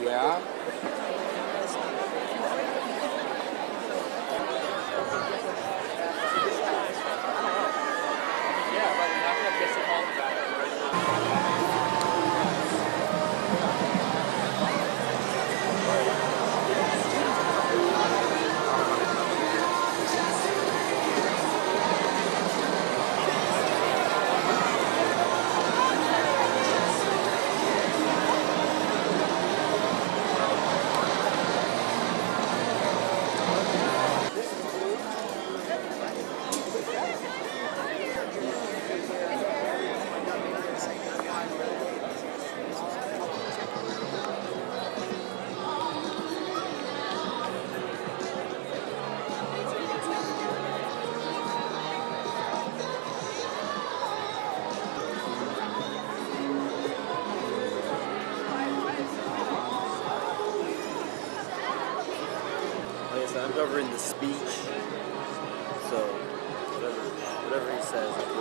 Yeah. Yeah, but you're not gonna piss him off about it. Like I said, I'm covering the speech, so whatever he says, I do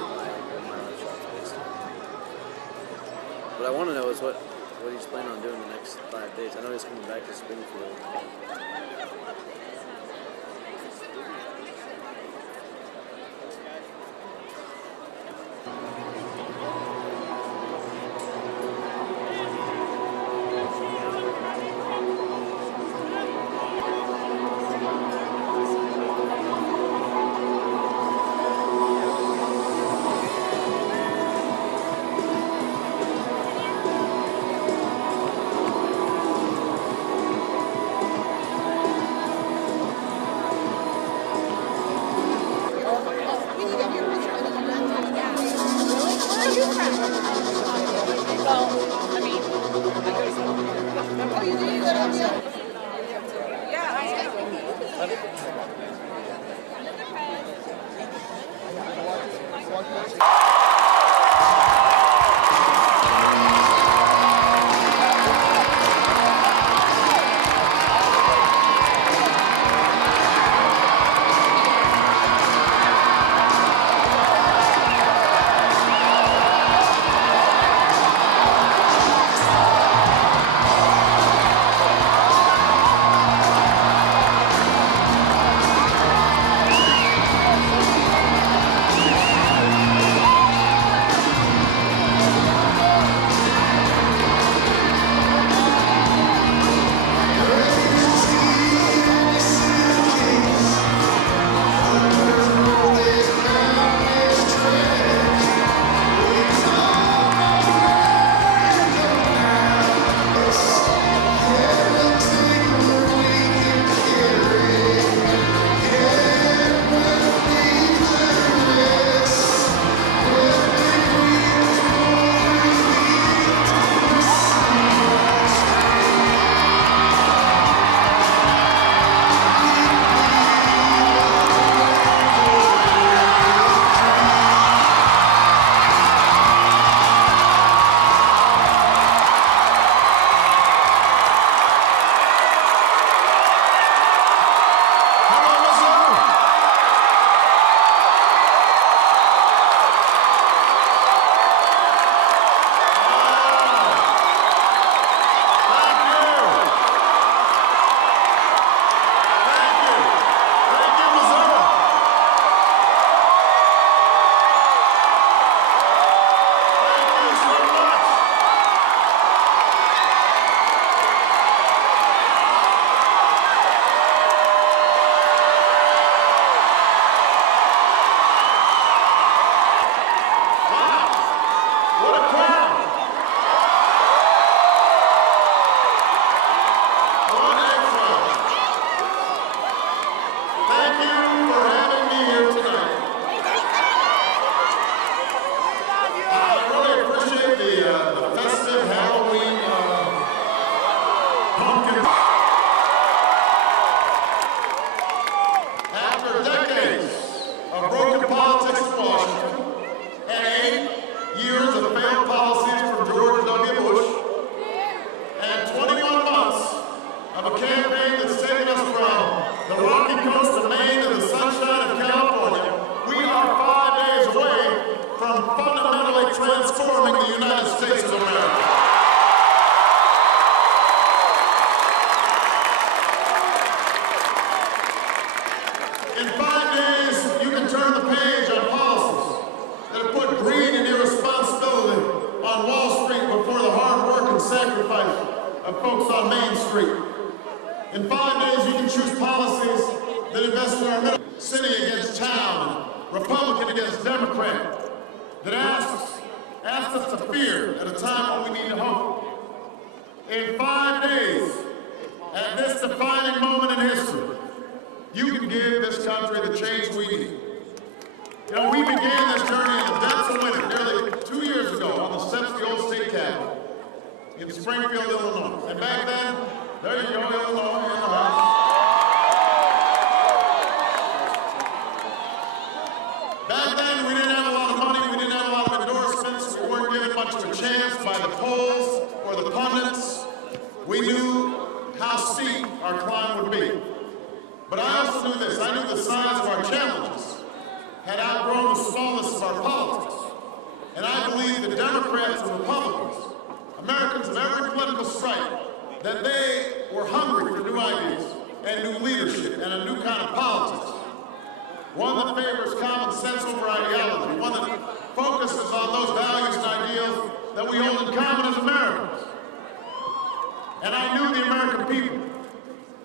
my live shots based on. What I want to know is what he's planning on doing the next 5 days. I know he's coming back to Springfield. of folks on Main Street. In 5 days, you can choose policies that invest in our middle, city against town, Republican against Democrat, that asks us to fear at a time when we need to hope. In 5 days, at this defining moment in history, you can give this country the change we need. You know, we began this journey in the depths of winter nearly 2 years ago on the steps of the old state capitol in Springfield, Illinois. And back then, there you go, Illinois in the house. Back then, we didn't have a lot of money, we didn't have a lot of endorsements, we weren't given much of a chance by the polls or the pundits. We knew how steep our climb would be. But I also knew this, I knew the size of our challenges had outgrown the smallness of our politics. And I believe that Democrats and Republicans, Americans of every political stripe, that they were hungry for new ideas and new leadership and a new kind of politics. One that favors common sense over ideology, one that focuses on those values and ideals that we hold in common as Americans. And I knew the American people.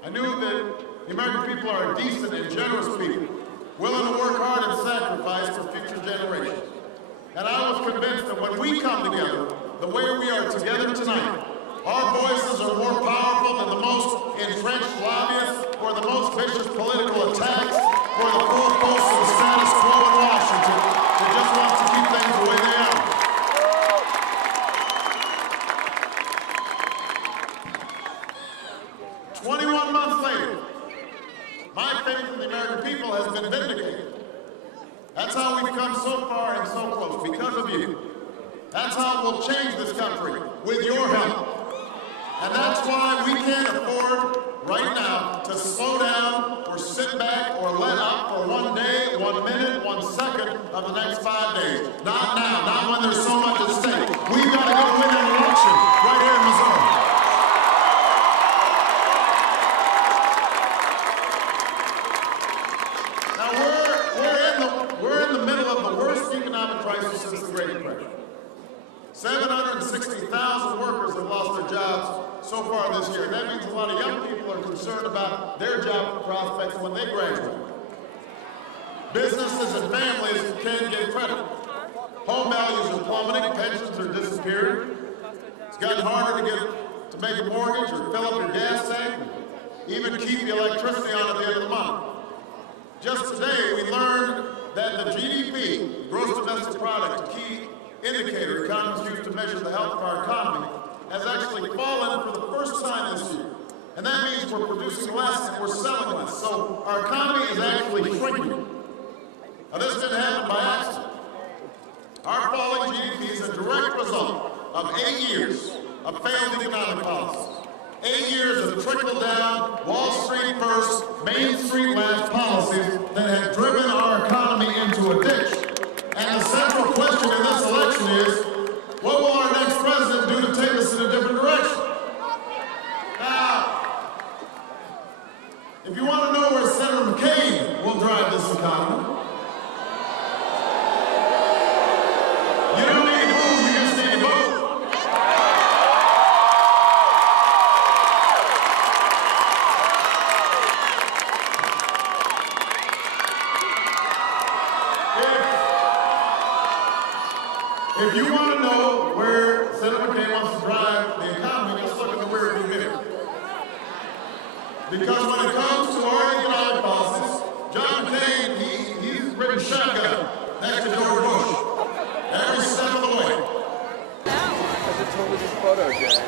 I knew that the American people are decent and generous people, willing to work hard and sacrifice for future generations. And I was convinced that when we come together, the way we are together tonight, our voices are more powerful than the most entrenched lobbyists or the most vicious political attacks or the full force of the status quo in Washington that just wants to keep things the way they are. My faith in the American people has been vindicated. That's how we've come so far and so close, because of you. That's how we'll change this country, with your help. And that's why we can't afford, right now, to slow down or sit back or let up for 1 day, 1 minute, 1 second of the next 5 days. Not now, not when there's so much at stake. We've got to go win an election right here in Missouri. We're in the middle of the worst economic crisis since the Great Depression. 760,000 workers have lost their jobs so far this year. That means a lot of young people are concerned about their job prospects when they graduate. Businesses and families can't get credit. Home values are plummeting, pensions are disappearing. It's gotten harder to make a mortgage or fill up your gas tank, even keep the electricity on at the end of the month. Just today, we learned that the GDP, gross domestic product, a key indicator economists use to measure the health of our economy, has actually fallen for the first time this year. And that means we're producing less and we're selling less. So our economy is actually shrinking. Now this didn't happen by accident. Our falling GDP is a direct result of 8 years of failed economic policies. 8 years of trickle-down, Wall Street first, Main Street last policies that have driven our economy into a ditch. And the central question in this election is, what will our next president do to take us in a different direction? Now, if you want to know where Senator McCain will drive this economy, you don't need to move, you just need to vote. If you want to know where Senator McCain wants to drive the economy, just look at the rearview mirror. Because when it comes to our economic policies, John McCain, he's ridden shotgun next to George Bush every step of the way. I just told you this photo, Jack.